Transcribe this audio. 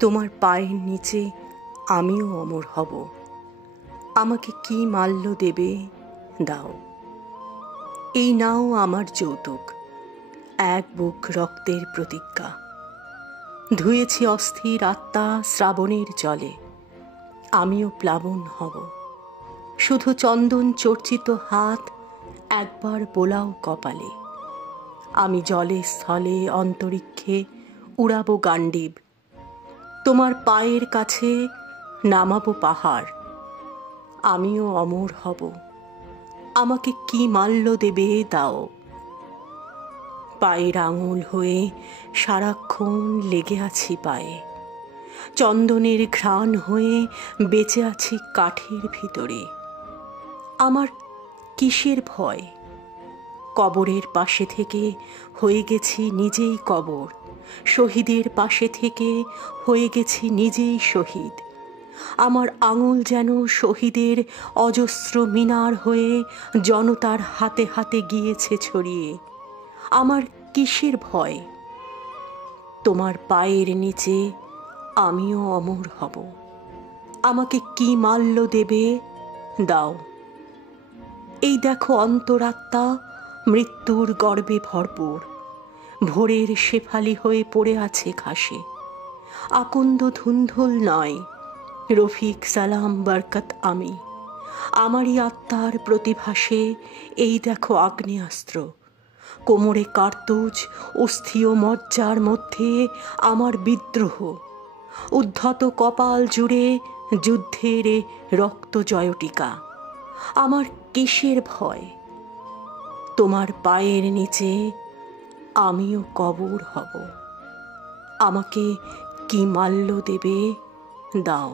তোমার পায়ের নিচে আমিও অমর হব। আমাকে কি মাল্য দেবে দাও। এই নাও আমার যৌতুক, এক বুক রক্তের প্রতিজ্ঞা। ধুয়েছি অস্থির আত্মা শ্রাবণের জলে, আমিও প্লাবন হব। শুধু চন্দন চর্চিত হাত একবার বোলাও কপালে। আমি জলে স্থলে অন্তরিক্ষে উড়াবো গান্ডীব। তোমার পায়ের কাছে নামাবো পাহাড়, আমিও অমর হব। আমাকে কি মাল্য দেবে দাও। পায়ের আঙুল হয়ে সারাক্ষণ লেগে আছি পায়ে, চন্দনের ঘ্রাণ হয়ে বেঁচে আছি কাঠের ভিতরে। আমার কিসের ভয়? কবরের পাশে থেকে হয়ে গেছি নিজেই কবর, শহীদের পাশে থেকে হয়ে গেছি নিজেই শহীদ। আমার আঙুল যেন শহীদের অজস্র মিনার হয়ে জনতার হাতে হাতে গিয়েছে ছড়িয়ে। আমার কিসের ভয়? তোমার পায়ের নিচে আমিও অমর হব। আমাকে কি মাল্য দেবে দাও। এই দেখো অন্তরাত্মা মৃত্যুর গর্বে ভরপুর, ভোরের শেফালি হয়ে পড়ে আছে ঘাসে। আকন্দ ধুন্ধুল নয়, রফিক সালাম বরকত আমি। আমারই আত্মার প্রতিভাসে এই দেখো আগ্নেয়াস্ত্র, কোমরে কার্তুজ, অস্থি ও মজ্জার মধ্যে আমার বিদ্রোহ। উদ্ধত কপাল জুড়ে যুদ্ধের রক্ত জয়টিকা। আমার কিসের ভয়? তোমার পায়ের নিচে আমিও কবর হব। আমাকে কি মাল্য দেবে দাও।